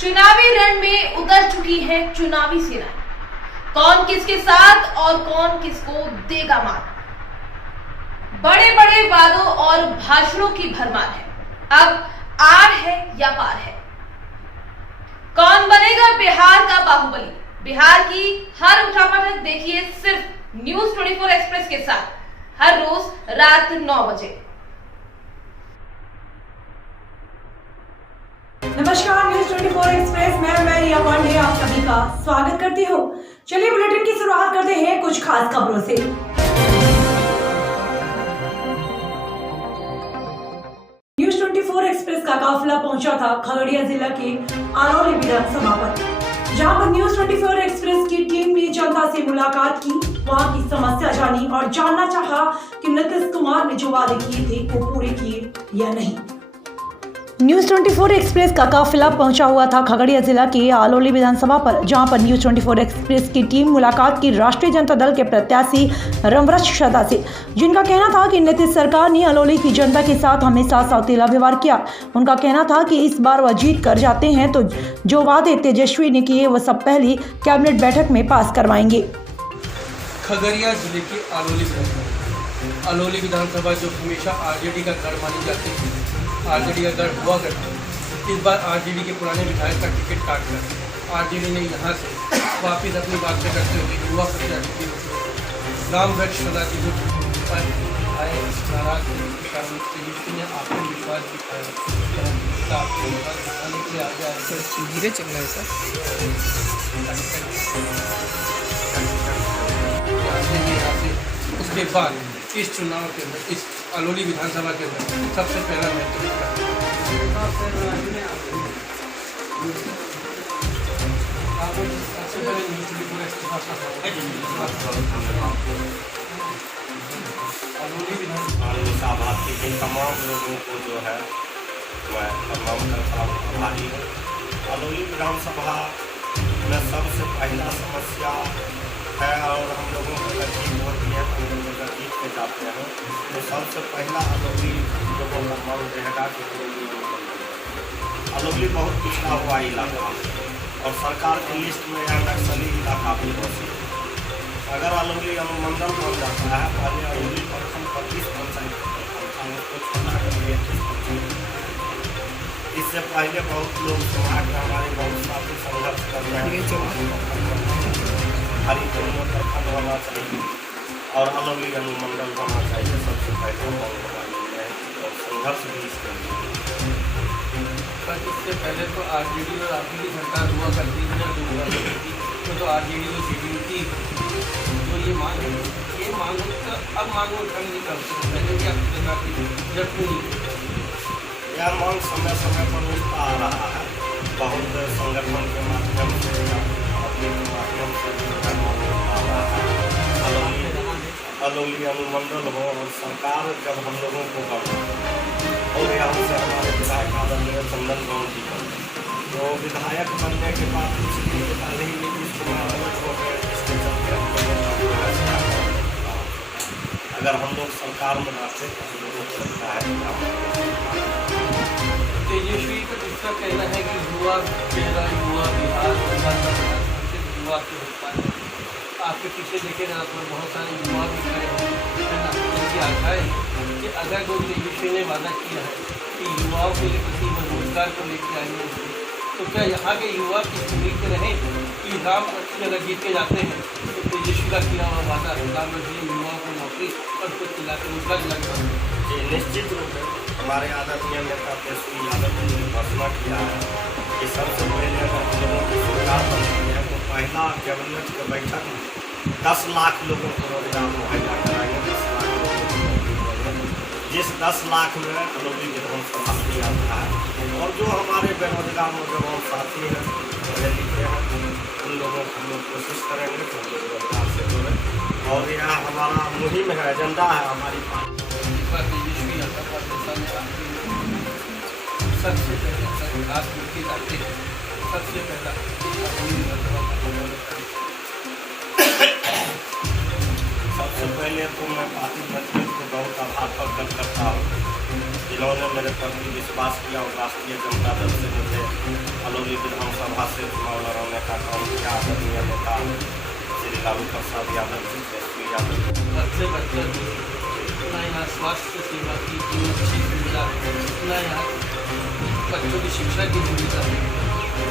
चुनावी रण में उतर चुकी है चुनावी सेना। कौन किसके साथ और कौन किसको देगा मात। बड़े बड़े वादों और भाषणों की भरमार है। अब आर है या पार है। कौन बनेगा बिहार का बाहुबली। बिहार की हर उठापटक देखिए सिर्फ न्यूज 24 एक्सप्रेस के साथ हर रोज रात 9 बजे। नमस्कार, न्यूज 24 एक्सप्रेस में मैं रिया पांडे आप सभी का स्वागत करती हूँ। चलिए बुलेटिन की शुरुआत करते हैं कुछ खास खबरों से। न्यूज 24 एक्सप्रेस का काफिला पहुंचा था खगड़िया जिला के आरौली विधानसभा पर, जहां पर न्यूज 24 एक्सप्रेस की टीम ने जनता से मुलाकात की, वहां की समस्या जानी और जानना चाहा कि नीतीश कुमार ने जो वादे किए थे वो पूरे किए या नहीं। न्यूज 24 एक्सप्रेस का काफिला पहुंचा हुआ था खगड़िया जिला के आलौली विधानसभा पर, जहां पर न्यूज 24 एक्सप्रेस की टीम मुलाकात की राष्ट्रीय जनता दल के प्रत्याशी रमवृक्ष सदा से, जिनका कहना था कि नीतीश सरकार ने आलौली की जनता के साथ हमेशा सौतेला व्यवहार किया। उनका कहना था कि इस बार वह जीत कर जाते हैं तो जो वादे तेजस्वी ने किए वह सब पहली कैबिनेट बैठक में पास करवाएंगे। खगड़िया जिले के आलौली विधानसभा जो हमेशा आरजेडी का गढ़ मानी जाती थी, आरजेडी का गढ़ हुआ करता, इस बार आरजेडी के पुराने विधायक का टिकट काटकर आरजेडी ने यहाँ से वापिस अपनी बात करते हुए युवा प्रत्याशी रमवृक्ष सदा जी पर आए नाराज तेजस्वी ने आत्मविश्वास दिखाया दिखाने के लिए आगे आए। धीरे चल रहा है सर। उसके बाद इस चुनाव के अंदर, इस आलौली विधानसभा के अंदर सबसे पहला महत्व विधानसभा के तमाम लोगों को जो है मैं तमाम का आभारी हूँ। आलौली विधानसभा में सबसे पहला समस्या है और हम लोगों को लड़की वोट दिए, हम लोग अगर जीत के जाते हैं तो सबसे पहला आलौली लोगों का मांग रहेगा कि आलौली बहुत पिछड़ा हुआ इलाका और सरकार की लिस्ट में यह नक्सली इलाका भी होती है। अगर आलौली अनुमंडल बन जाता है, पहले आलौली प्रखंड 25 पंचायत उसको छोटा कर दिया 30 पंचायत। इससे पहले बहुत लोग समाज में हमारे बहुत साथी संघर्ष कर रहे हैं। हरी दोनों प्रखंड होना चाहिए और आलौली अनुमंडल होना चाहिए। सबसे पहले और संघर्ष भी इसके लिए। इससे पहले तो आरजेडी और आरजेडी सरकार हुआ करती थी, तो आरजेडी और जेडीयू की तो ये मांग तो अब मांग उठा नहीं कर सकते, पहले क्या जब यह मांग समय समय पर उठता आ रहा है। बहुत संगठन के माध्यम से अपने माध्यम से आलौली अनुमंडल हो और सरकार जब हम लोगों को और यहाँ से हमारे विधायक आदरणीय चंदन गाँव जी को तो विधायक बनने के बाद कुछ दिन के पहले ही नीतीश कुमार अलग हो गए, जिसके चलते अगर हम लोग सरकार में आते तो हम लोगों को लगता है तेजस्वी का दूसरा कहना है कि युवा चेहरा, युवा बिहार युवा के होता है। आपके पीछे देखे ना आप बहुत सारे युवा भी खड़े हैं, है ना, उनकी आशा है कि अगर जो तेजस्वी ने वादा किया है कि युवाओं के लिए किसी रोजगार को लेकर आएंगे, तो क्या यहाँ के युवा की उम्मीद रहे कि राम अगर जीत के जाते हैं तो तेजस्वी का किया हुआ वादा प्रधानमंत्री युवाओं को नौकरी और कुछ इलाके रोजगार दिलाना। निश्चित रूप से हमारे आदरणीय नेता तेजस्वी यादव ने घोषणा किया है कि सबसे पहले अगर हम लोगों की सरकार बनती है तो पहला कैबिनेट की बैठक में 10 लाख लोगों को रोजगार मुहैया कराएंगे। 10 लाख जिस 10 लाख में आलौली विधानसभा दिया था और जो हमारे बेरोजगार नौजवान साथी हैं, पढ़े लिखे हैं, उन लोगों को हम लोग कोशिश करेंगे कि हम लोग रोजगार से जुड़े और यह हमारा मुहिम है, एजेंडा है हमारी पार्टी। सबसे पहले राजनीति करते हैं, सबसे पहला सबसे पहले तो मैं पार्टी नेतृत्व को बहुत आभार प्रकट करता हूँ कि जिन्होंने मेरे प्रति विश्वास किया और राष्ट्रीय जनता दल से मुझे अलौली विधानसभा से चुनाव लड़ाने का काम किया। आदरणीय नेता श्री लालू प्रसाद यादव जी, तेजस्वी यादव। बच्चे इतना यहाँ स्वास्थ्य सेवा की जो अच्छी सुविधा है, इतना यहाँ बच्चों की शिक्षा की सुविधा है।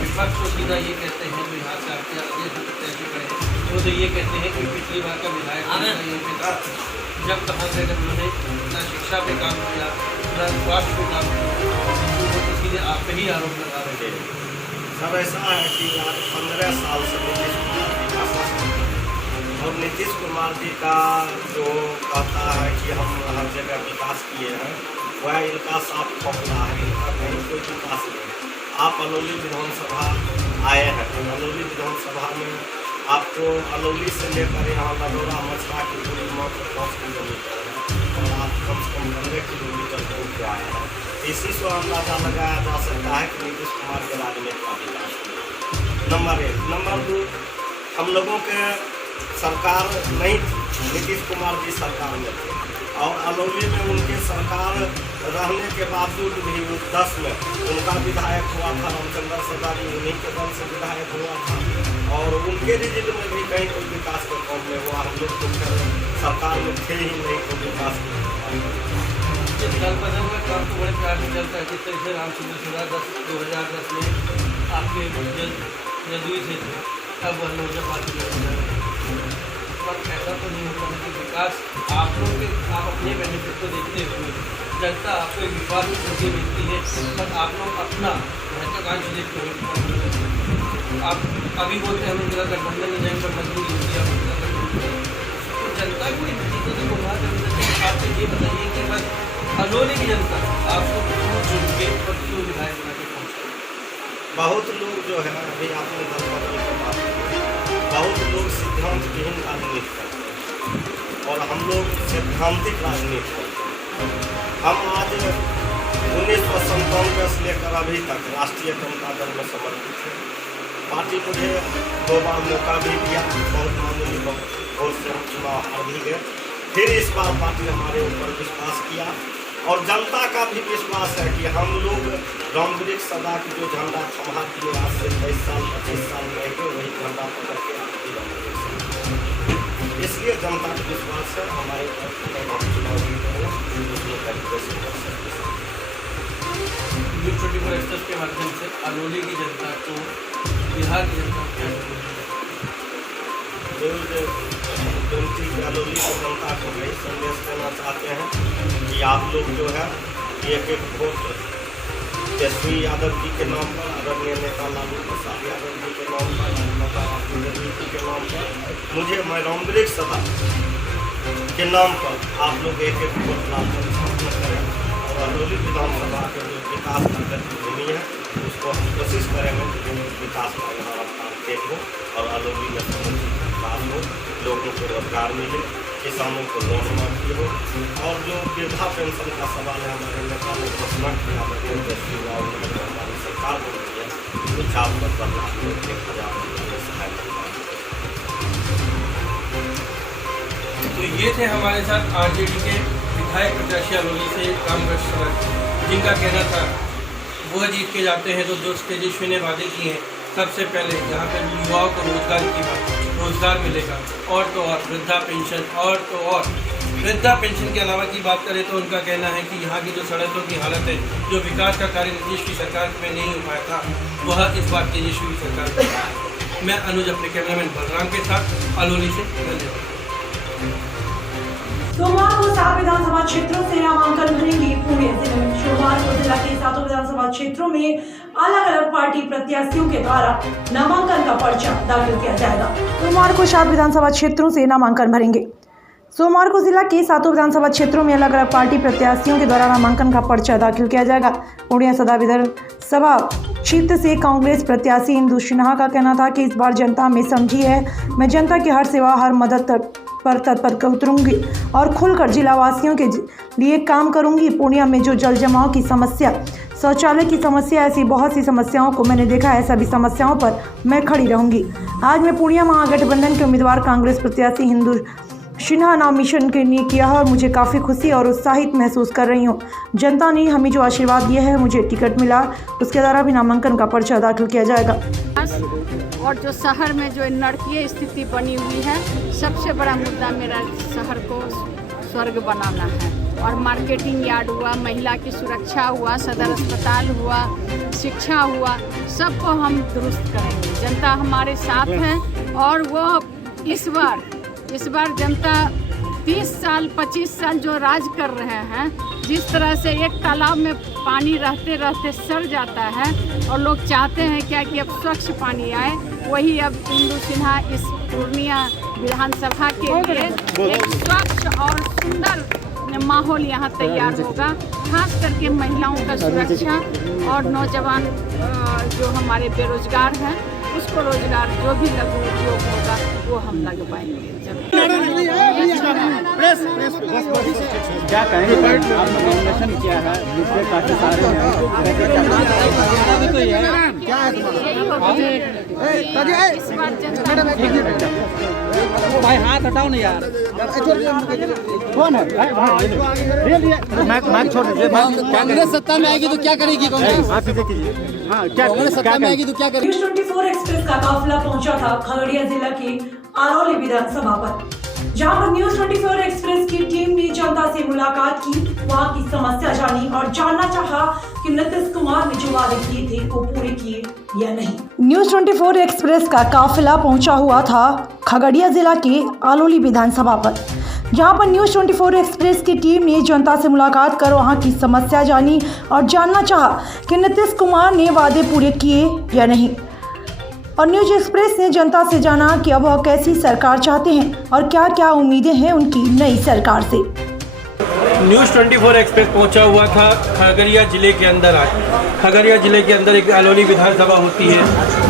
विपक्ष तो सीधा ये कहते हैं जो यहाँ से आपके आगे प्रत्याशी खड़े हैं, वो तो ये कहते हैं कि पिछली बार का विधायक जब कहाँ से अगर उन्होंने ना शिक्षा पे काम किया, ना स्वास्थ्य पे काम किया, तो वो सीधे आप पे ही आरोप लगा रहे हैं। सब ऐसा है कि आज 15 साल से नीतीश कुमार जी का शासन है और नीतीश कुमार जी का जो कहता है कि हम हर जगह विकास किए हैं, वह इनका साफ फौसला है, इनका कहीं कोई विकास नहीं है। आप अलौली विधानसभा आए हैं, अलौली विधानसभा में आपको अलौली से लेकर यहाँ लगौरा मछरा की दूरी मात्र 5 किलोमीटर है और आप कम से कम 15 किलोमीटर दूर पे आए हैं। इसी से अंदाजा लगाया जा सकता है कि नीतीश कुमार के राज्य में का विकास हुआ। नंबर 1। नंबर 2, हम लोगों के सरकार नहीं थी, नीतीश कुमार जी सरकार में थे और अलौली में उनके सरकार रहने के बावजूद भी 10 में उनका विधायक हुआ था रामचंद्र सदारी, उन्हीं के दल से विधायक हुआ था और उनके रिजिड में भी कहीं कोई विकास का काम नहीं हुआ। हम लोग तो सरकार में थे ही नहीं, कोई विकास इस दल बदल में काम तो बड़े प्यार से चलता है। जिस तरह से रामचंद्र सदा 2010 में आपके जदयू से थे, अब वह लोग पार्टी पर ऐसा तो नहीं होता है कि विकास आप लोग के आप अपने बेनिफिट को देखते हुए जनता आपको एक विश्वास में करके मिलती है, पर आप लोग अपना महत्वाकांक्षी देखते हुए आप अभी बोलते हैं हम इंदिरा गठबंधन में जाएंगे, पर मजबूरी होती है आप इंदिरा गठबंधन। तो जनता को इन चीज़ों से गुमराह करने से आपसे ये बताइए कि बस अलौली की जनता आपको क्यों चुन के और क्यों विधायक बना के पहुँचा? बहुत लोग जो है अभी आपने दल बदल के बात की, बहुत लोग सिद्धांत विहीन राजनीति करते हैं और हम लोग सैद्धांतिक राजनीति करते हैं। हम आज 1997 से लेकर अभी तक राष्ट्रीय जनता दल में समर्पित है। पार्टी मुझे 2 बार मौका भी दिया, बहुत मामूली वोट से हम चुनाव हार भी गए। फिर इस बार पार्टी हमारे ऊपर विश्वास किया और जनता का भी विश्वास है कि हम लोग रामवृक्ष सदा की जो झंडा थमा दिए आज से 22 साल 25 साल रह गए, वही झंडा पकड़ के आपकी रामवृक्ष। इसलिए जनता का विश्वास है हमारे हम चुनाव जीतेंगे, उसमें तरीके से कर सकते हैं। न्यूज़ 24 एक्सप्रेस के माध्यम से अलौली की जनता को, बिहार की जनता क्या अलौली की जनता को यही संदेश देना चाहते हैं कि आप लोग जो है एक वोट तेजस्वी यादव जी के नाम पर, आदरणीय नेता लालू प्रसाद यादव जी के नाम पर, माता राबड़ी जी के नाम पर, मुझे मैं रामवृक्ष सभा के नाम पर आप लोग एक वोट डालकर स्थापना करें और अलौली विधानसभा के जो विकास का गतिविधि है उसको हम कोशिश करेंगे कि विकास का यहाँ रफ्तार तेज हो और अलौली में समुचित विकास हो, लोगों को रोजगार मिले, किसानों को लोन माफी हो और जो वृद्धा पेंशन का सवाल है हमारे नेता ने घोषणा किया हमारी सरकार को कुछ आप पर बदलाव में 1000 रुपये सहायता। तो ये थे हमारे साथ आरजेडी के विधायक प्रत्याशी अलौली से कामराज सराज, जिनका कहना था वह जीत के जाते हैं तो जो तेजस्वी ने वादे किए हैं सबसे पहले यहाँ पर युवाओं को रोजगार की बात, रोजगार मिलेगा और तो और वृद्धा पेंशन और तो और वृद्धा पेंशन के अलावा की बात करें तो उनका कहना है कि यहाँ की जो सड़कों की हालत है, जो विकास का कार्य नीतीश की सरकार में नहीं हो पाया था, वह इस बार तेजस्वी की सरकार में है। मैं अनुज अपने कैमरामैन बलराम के साथ अलौली से, धन्यवाद। सोमवार को 7 विधानसभा क्षेत्रों से नामांकन भरेंगे पुणे जिले में। सोमवार को जिला के 7 विधानसभा क्षेत्रों में अलग अलग पार्टी प्रत्याशियों के द्वारा नामांकन का पर्चा दाखिल किया जाएगा। सोमवार को 7 विधानसभा क्षेत्रों से नामांकन भरेंगे। सोमवार को जिला के 7 विधानसभा क्षेत्रों में अलग अलग पार्टी प्रत्याशियों के द्वारा नामांकन का पर्चा दाखिल किया जाएगा। पूर्णिया सदा विधानसभा क्षेत्र से कांग्रेस प्रत्याशी इंदु सिन्हा का कहना था कि इस बार जनता हमें समझी है, मैं जनता की हर सेवा हर मदद पर तत्पर उतरूंगी और खुलकर जिलावासियों के लिए काम करूंगी। पूर्णिया में जो जल जमाव की समस्या, शौचालय की समस्या, ऐसी बहुत सी समस्याओं को मैंने देखा है, सभी समस्याओं पर मैं खड़ी रहूंगी। आज मैं पूर्णिया महागठबंधन के उम्मीदवार कांग्रेस प्रत्याशी इंदु सिन्हा नामिनेशन के लिए किया है और मुझे काफ़ी खुशी और उत्साहित महसूस कर रही हूँ। जनता ने हमें जो आशीर्वाद दिया है, मुझे टिकट मिला, उसके द्वारा भी नामांकन का पर्चा दाखिल किया जाएगा। और जो शहर में जो नारकीय स्थिति बनी हुई है, सबसे बड़ा मुद्दा मेरा शहर को स्वर्ग बनाना है। और मार्केटिंग यार्ड हुआ, महिला की सुरक्षा हुआ, सदर अस्पताल हुआ, शिक्षा हुआ, सबको हम दुरुस्त करेंगे। जनता हमारे साथ है और वो इस बार जनता 30 साल 25 साल जो राज कर रहे हैं, जिस तरह से एक तालाब में पानी रहते रहते सड़ जाता है और लोग चाहते हैं क्या कि अब स्वच्छ पानी आए, वही अब इंदु सिन्हा इस पूर्णिया विधानसभा के लिए एक स्वच्छ और सुंदर माहौल यहाँ तैयार होगा। खास करके महिलाओं का सुरक्षा और नौजवान जो हमारे बेरोजगार हैं उसको रोजगार जो भी लघु उद्योग होगा वो हम लगवाएंगे। क्या कहेंगे? आपने नॉमिनेशन किया है, दूसरे काफी सारे हैं, इस बार जनता भाई हाथ हटाओ ना यार। कौन है? मैक छोड़ दीजिए। कांग्रेस सत्ता में आएगी तो क्या करेगी कांग्रेस? आप इसे कीजिए। हाँ, क्या कांग्रेस सत्ता में आएगी तो क्या करेगी? न्यूज़ 24 एक्सप्रेस का काफिला पहुंचा था खगड़िया जिला के आरौली विधानसभा पर, जहां पर न्यूज़ 24 एक्सप्रेस की टीम ने जनता से मुलाकात की, वहां की समस्या जानी और जानना चाहा कि नीतीश कुमार ने जो वादे किए थे वो पूरे किए या नहीं। न्यूज़ 24 एक्सप्रेस का काफिला पहुंचा हुआ था खगड़िया जिला के आरौली विधानसभा पर, जहां पर न्यूज़ 24 एक्सप्रेस की टीम ने जनता से मुलाकात कर वहां की समस्या जानी और जानना चाहा कि नीतीश कुमार ने वादे पूरे किए या नहीं। और न्यूज़ एक्सप्रेस ने जनता से जाना कि अब वह कैसी सरकार चाहते हैं और क्या क्या उम्मीदें हैं उनकी नई सरकार से। न्यूज़ 24 एक्सप्रेस पहुंचा हुआ था खगड़िया जिले के अंदर। आज खगड़िया जिले के अंदर एक आरौली विधानसभा होती है,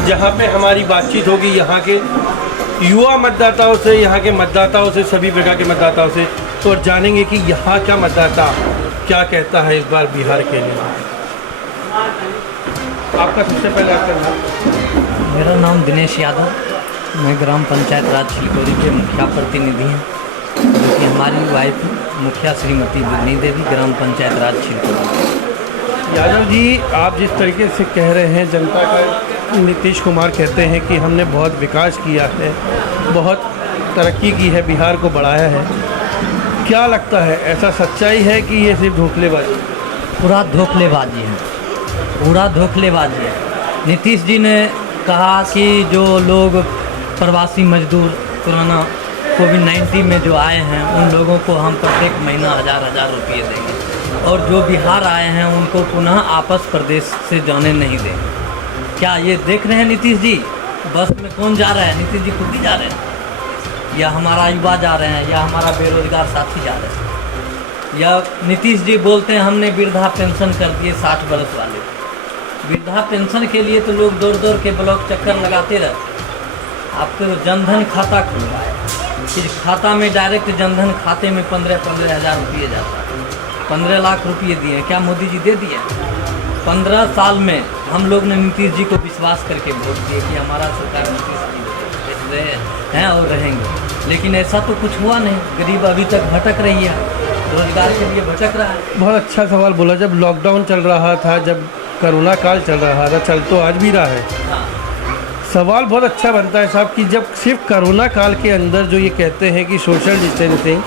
जहां पे हमारी बातचीत होगी यहाँ के युवा मतदाताओं से, यहाँ के मतदाताओं से, सभी प्रकार के मतदाताओं से, तो और जानेंगे कि यहाँ का मतदाता क्या कहता है इस बार बिहार के लिए। आपका सबसे पहले आपका नाम? मेरा नाम दिनेश यादव, मैं ग्राम पंचायत राज छिलकोरी के मुखिया प्रतिनिधि हैं, जो कि हमारी वाइफ मुखिया श्रीमती बिन्नी देवी, ग्राम पंचायत राज छिलकोरी। यादव जी, आप जिस तरीके से कह रहे हैं, जनता का नीतीश कुमार कहते हैं कि हमने बहुत विकास किया है, बहुत तरक्की की है, बिहार को बढ़ाया है, क्या लगता है ऐसा सच्चाई है कि ये सिर्फ धोखलेबाजी? पूरा धोखलेबाजी है, पूरा धोखलेबाजी है। नीतीश जी ने कहा कि जो लोग प्रवासी मजदूर कोरोना कोविड-19 में जो आए हैं उन लोगों को हम प्रत्येक महीना 1000 रुपये देंगे, और जो बिहार आए हैं उनको पुनः आपस प्रदेश से जाने नहीं देंगे। क्या ये देख रहे हैं नीतीश जी? बस में कौन जा रहा है? नीतीश जी खुद ही जा रहे हैं, या हमारा युवा जा रहे हैं, या हमारा बेरोजगार साथी जा रहे हैं, या नीतीश जी बोलते हैं हमने वृद्धा पेंशन कर दिए 60 वर्ष वाले। वृद्धा पेंशन के लिए तो लोग दौड़ दौड़ के ब्लॉक चक्कर लगाते रहे। आपको जनधन खाता खुलवाया, इस खाता में डायरेक्ट जनधन खाते में 15 हज़ार रुपये जाता है। 15 लाख रुपये दिए, क्या मोदी जी दे दिए? 15 साल में हम लोग ने नीतीश जी को विश्वास करके वोट दिए कि हमारा सरकार नीतीश जी रहे हैं और रहेंगे, लेकिन ऐसा तो कुछ हुआ नहीं। गरीब अभी तक भटक रही है, रोजगार के लिए भटक रहा है। बहुत अच्छा सवाल बोला। जब लॉकडाउन चल रहा था, जब कोरोना काल चल रहा था, चल तो आज भी रहा है, सवाल बहुत अच्छा बनता है साहब कि जब सिर्फ कोरोना काल के अंदर जो ये कहते हैं कि सोशल डिस्टेंसिंग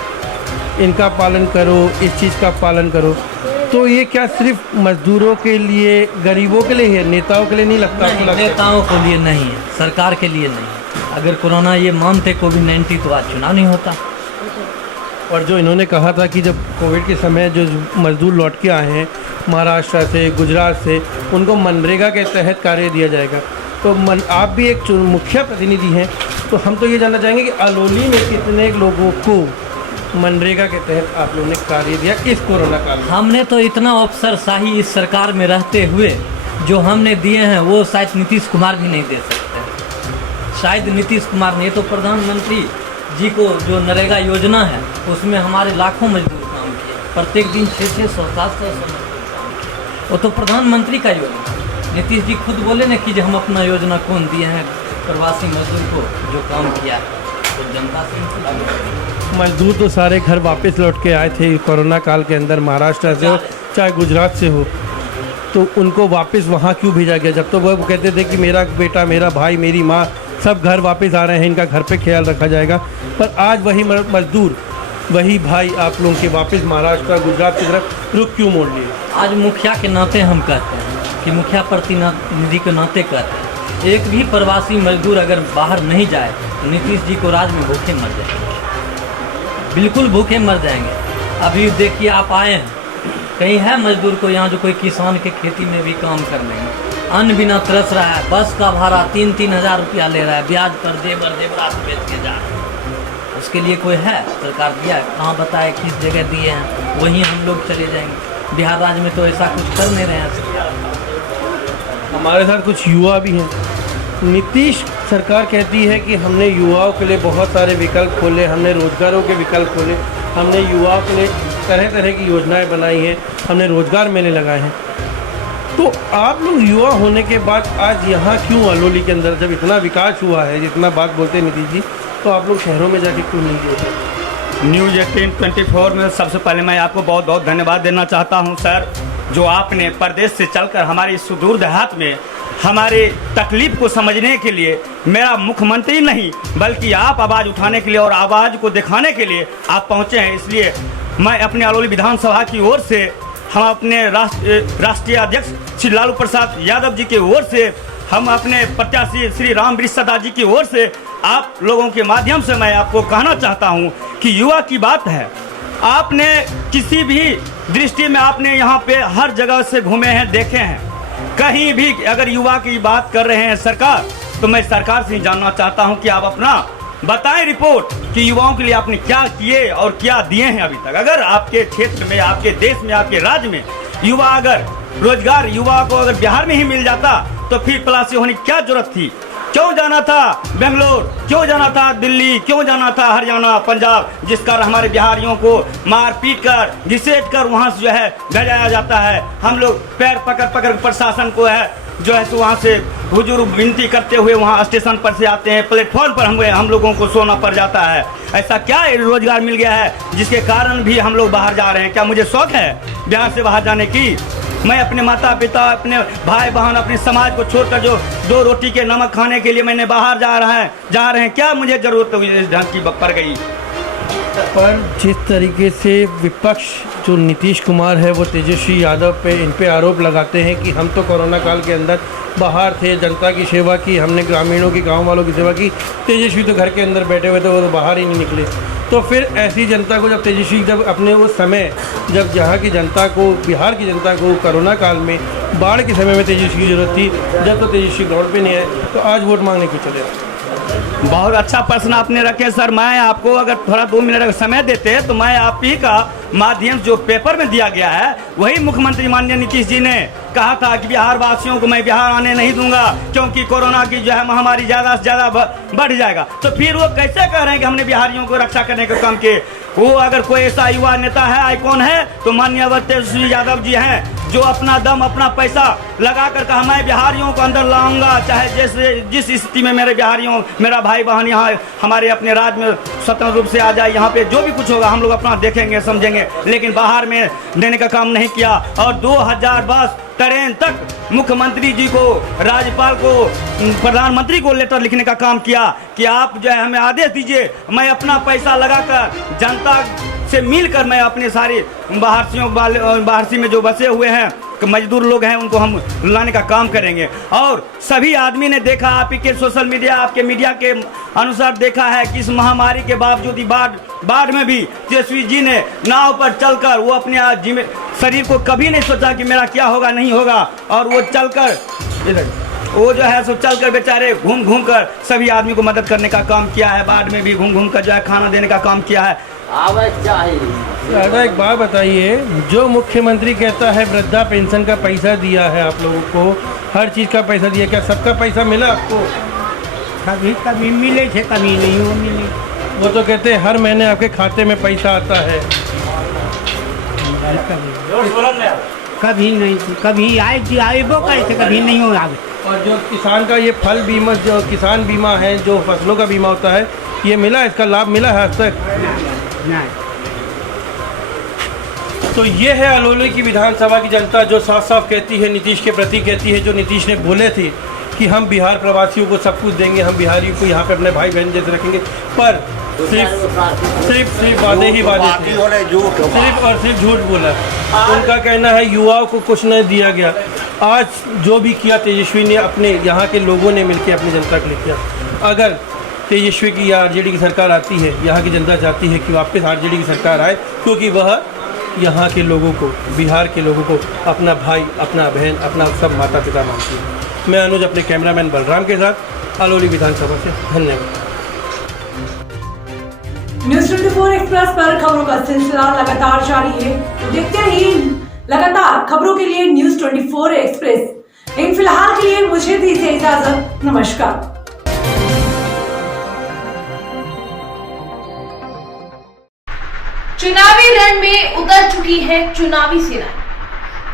इनका पालन करो, इस चीज़ का पालन करो, तो ये क्या सिर्फ मजदूरों के लिए, गरीबों के लिए है, नेताओं के लिए नहीं लगता? नहीं, नेताओं के लिए नहीं है, सरकार के लिए नहीं। अगर कोरोना ये मानते कोविड-19 तो आज चुनाव नहीं होता। और जो इन्होंने कहा था कि जब कोविड के समय जो मजदूर लौट के आए हैं महाराष्ट्र से, गुजरात से, उनको मनरेगा के तहत कार्य दिया जाएगा, तो आप भी एक मुखिया प्रतिनिधि हैं, तो हम तो ये जानना चाहेंगे कि आरौली में कितने लोगों को मनरेगा के तहत आप लोगों ने कार्य दिया इस कोरोना काल में? हमने तो इतना अफसरशाही इस सरकार में रहते हुए जो हमने दिए हैं वो शायद नीतीश कुमार भी नहीं दे सकते। शायद नीतीश कुमार ने, तो प्रधानमंत्री जी को जो नरेगा योजना है उसमें हमारे लाखों मजदूर काम किए, प्रत्येक दिन 600 700 मजदूर काम किए, वो तो प्रधानमंत्री का योजना। नीतीश जी खुद बोले ना कि हम अपना योजना कौन दिए हैं प्रवासी मजदूर को जो काम किया है। तो जनता से मजदूर तो सारे घर वापस लौट के आए थे कोरोना काल के अंदर, महाराष्ट्र से हो चाहे गुजरात से हो, तो उनको वापस वहाँ क्यों भेजा गया? जब तो वो कहते थे कि मेरा बेटा, मेरा भाई, मेरी माँ सब घर वापस आ रहे हैं, इनका घर पे ख्याल रखा जाएगा। पर आज वही मजदूर, वही भाई आप लोगों के वापस महाराष्ट्र गुजरात की तरफ रुख क्यों मोड़ लिए? आज मुखिया के नाते हम कहते हैं कि मुखिया प्रतिनिधि के नाते कहते हैं, एक भी प्रवासी मजदूर अगर बाहर नहीं जाए तो नीतीश जी को राज में भूखे मर जाएंगे, बिल्कुल भूखे मर जाएंगे। अभी देखिए आप आए हैं, कहीं है मजदूर को यहाँ जो कोई किसान के खेती में भी काम कर लेंगे, अन्न बिना तरस रहा है, बस का भाड़ा 3-3 हज़ार रुपया ले रहा है, ब्याज पर जेवरात बेच के जा रहे हैं। उसके लिए कोई है? सरकार दिया है? कहाँ बताए किस जगह दिए हैं? वहीं हम लोग चले जाएंगे। बिहार राज्य में तो ऐसा कुछ कर नहीं रहे हैं। हमारे साथ कुछ युवा भी हैं। नीतीश सरकार कहती है कि हमने युवाओं के लिए बहुत सारे विकल्प खोले, हमने रोजगारों के विकल्प खोले, हमने युवाओं के लिए तरह तरह की योजनाएं बनाई हैं, हमने रोजगार मेले लगाए हैं। तो आप लोग युवा होने के बाद आज यहाँ क्यों अलौली के अंदर, जब इतना विकास हुआ है, जितना बात बोलते हैं नीतीश जी, तो आप लोग शहरों में जाके क्यों नहीं बोलते? न्यूज़ 1824 में सबसे पहले मैं आपको बहुत बहुत धन्यवाद देना चाहता हूं सर, जो आपने प्रदेश से चलकर हमारे सुदूर देहात में हमारे तकलीफ को समझने के लिए, मेरा मुख्यमंत्री नहीं बल्कि आप आवाज़ उठाने के लिए और आवाज़ को दिखाने के लिए आप पहुंचे हैं। इसलिए मैं अपने अलौली विधानसभा की ओर से, हम अपने राष्ट्रीय अध्यक्ष श्री लालू प्रसाद यादव जी की ओर से, हम अपने प्रत्याशी श्री रामवृक्ष सदा जी की ओर से आप लोगों के माध्यम से मैं आपको कहना चाहता हूं कि युवा की बात है। आपने किसी भी दृष्टि में आपने यहाँ पे हर जगह से घूमे हैं, देखे हैं, कहीं भी अगर युवा की बात कर रहे हैं सरकार, तो मैं सरकार से जानना चाहता हूँ कि आप अपना बताएं रिपोर्ट कि युवाओं के लिए आपने क्या किए और क्या दिए हैं अभी तक। अगर आपके क्षेत्र में, आपके देश में, आपके राज्य में युवा अगर रोजगार युवा को अगर बिहार में ही मिल जाता तो फिर प्रवासी होने की क्या जरूरत थी? क्यों जाना था बेंगलोर, क्यों जाना था दिल्ली, क्यों जाना था हरियाणा, पंजाब, जिस कारण हमारे बिहारियों को मार पीट कर घिसेट कर वहाँ से जो है भेजाया जाता है। हम लोग पैर पकड़ पकड़ प्रशासन को है जो है तो वहाँ से हुजूर विनती करते हुए वहाँ स्टेशन पर से आते हैं, प्लेटफॉर्म पर हम लोगों को सोना पड़ जाता है। ऐसा क्या रोजगार मिल गया है जिसके कारण भी हम लोग बाहर जा रहे हैं? क्या मुझे शौक है बिहार से बाहर जाने की? मैं अपने माता पिता, अपने भाई बहन, अपने समाज को छोड़कर जो 2 रोटी के नमक खाने के लिए मैंने बाहर जा रहे हैं, क्या मुझे जरूरत इस ढंग की पड़ गई? पर जिस तरीके से विपक्ष जो नीतीश कुमार है वो तेजस्वी यादव पे, इन पे आरोप लगाते हैं कि हम तो कोरोना काल के अंदर बाहर थे, जनता की सेवा की, हमने ग्रामीणों की, गांव वालों की सेवा की, तेजस्वी तो घर के अंदर बैठे हुए थे, वो तो बाहर ही नहीं निकले। तो फिर ऐसी जनता को जब तेजस्वी, जब अपने वो समय, जब यहाँ की जनता को, बिहार की जनता को कोरोना काल में बाढ़ के समय में तेजस्वी की जरूरत थी, जब तो तेजस्वी ग्राउंड पे नहीं है, तो आज वोट मांगने क्यों चले? बहुत अच्छा प्रश्न आपने रखे सर। मैं आपको अगर थोड़ा 2 मिनट का समय देते तो मैं आप ही का माध्यम जो पेपर में दिया गया है, वही मुख्यमंत्री माननीय नीतीश जी ने कहा था कि बिहार वासियों को मैं बिहार आने नहीं दूंगा क्योंकि कोरोना की जो है महामारी ज़्यादा से ज़्यादा बढ़ जाएगा। तो फिर वो कैसे कह रहे हैं कि हमने बिहारियों को रक्षा करने का काम किए? वो अगर कोई ऐसा युवा नेता है, आइकॉन है, तो माननीय तेजस्वी यादव जी हैं, जो अपना दम, अपना पैसा लगा कर कहा मैं बिहारियों को अंदर लाऊंगा, चाहे जैसे जिस स्थिति में मेरे बिहारियों, मेरा भाई बहन यहाँ हमारे अपने राज्य में स्वतंत्र रूप से आ जाए, यहाँ पे जो भी कुछ होगा हम लोग अपना देखेंगे, समझेंगे। लेकिन बाहर में देने का काम नहीं किया। और 2000 बस ट्रेन तक मुख्यमंत्री जी को, राज्यपाल को, प्रधानमंत्री को लेटर लिखने का काम किया कि आप जो है हमें आदेश दीजिए, मैं अपना पैसा लगाकर जनता से मिलकर मैं अपने सारे बाहरसी में जो बसे हुए हैं मजदूर लोग हैं उनको हम लाने का काम करेंगे। और सभी आदमी ने देखा, आप के सोशल मीडिया, आपके मीडिया के अनुसार देखा है कि इस महामारी के बावजूद बाढ़ में भी तेजस्वी जी ने नाव पर चलकर वो अपने शरीर को कभी नहीं सोचा कि मेरा क्या होगा नहीं होगा, और वो चलकर वो जो है सो चलकर बेचारे घूम कर सभी आदमी को मदद करने का काम किया है। बाढ़ में भी घूम कर जो है खाना देने का काम किया है। दादा एक बात बताइए, जो मुख्यमंत्री कहता है वृद्धा पेंशन का पैसा दिया है आप लोगों को, हर चीज़ का पैसा दिया, क्या सबका पैसा मिला आपको? कभी कभी मिले थे, कभी नहीं वो मिले। वो तो कहते हैं हर महीने आपके खाते में पैसा आता है। कभी नहीं, कभी आए वो करे थे, कभी नहीं हो आगे। और जो किसान का ये फल बीमा, जो किसान बीमा है, जो फसलों का बीमा होता है, ये मिला, इसका लाभ मिला है आज तक? नहीं। तो ये है अलोली की विधानसभा की जनता जो साफ साफ कहती है, नीतीश के प्रति कहती है, जो नीतीश ने बोले थे कि हम बिहार प्रवासियों को सब कुछ देंगे, हम बिहारियों को यहाँ पे अपने भाई बहन जैसे रखेंगे, पर सिर्फ वादे ही वादे थे, सिर्फ और सिर्फ झूठ बोला। उनका कहना है युवाओं को कुछ नहीं दिया गया। आज जो भी किया तेजस्वी ने, अपने यहाँ के लोगों ने मिलकर अपनी जनता के लिए किया। अगर तेजस्वी की या आरजेडी की सरकार आती है, यहाँ की जनता चाहती है कि वापस आरजेडी की सरकार आए, क्योंकि वह यहाँ के लोगों को, बिहार के लोगों को अपना भाई, अपना बहन, अपना सब माता पिता मानती है। मैं अनुज अपने कैमरामैन बलराम के साथ अलोली विधानसभा से। धन्यवाद। न्यूज़ 24 एक्सप्रेस पर खबरों का सिलसिला लगातार जारी है। तो देखते रहिए लगातार खबरों के लिए न्यूज़ 24 एक्सप्रेस। इन फिलहाल के लिए मुझे दीजिए इजाजत। नमस्कार। चुनावी रण में उतर चुकी है चुनावी सेना।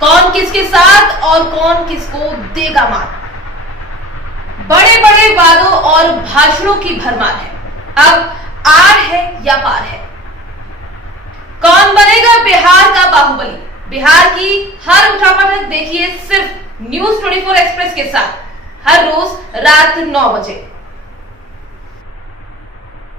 कौन किसके साथ और कौन किसको देगा मात। बड़े बड़े वादों और भाषणों की भरमार है। अब आर है या पार है। कौन बनेगा बिहार का बाहुबली। बिहार की हर उठापटक देखिए सिर्फ न्यूज़ 24 एक्सप्रेस के साथ, हर रोज रात 9 बजे।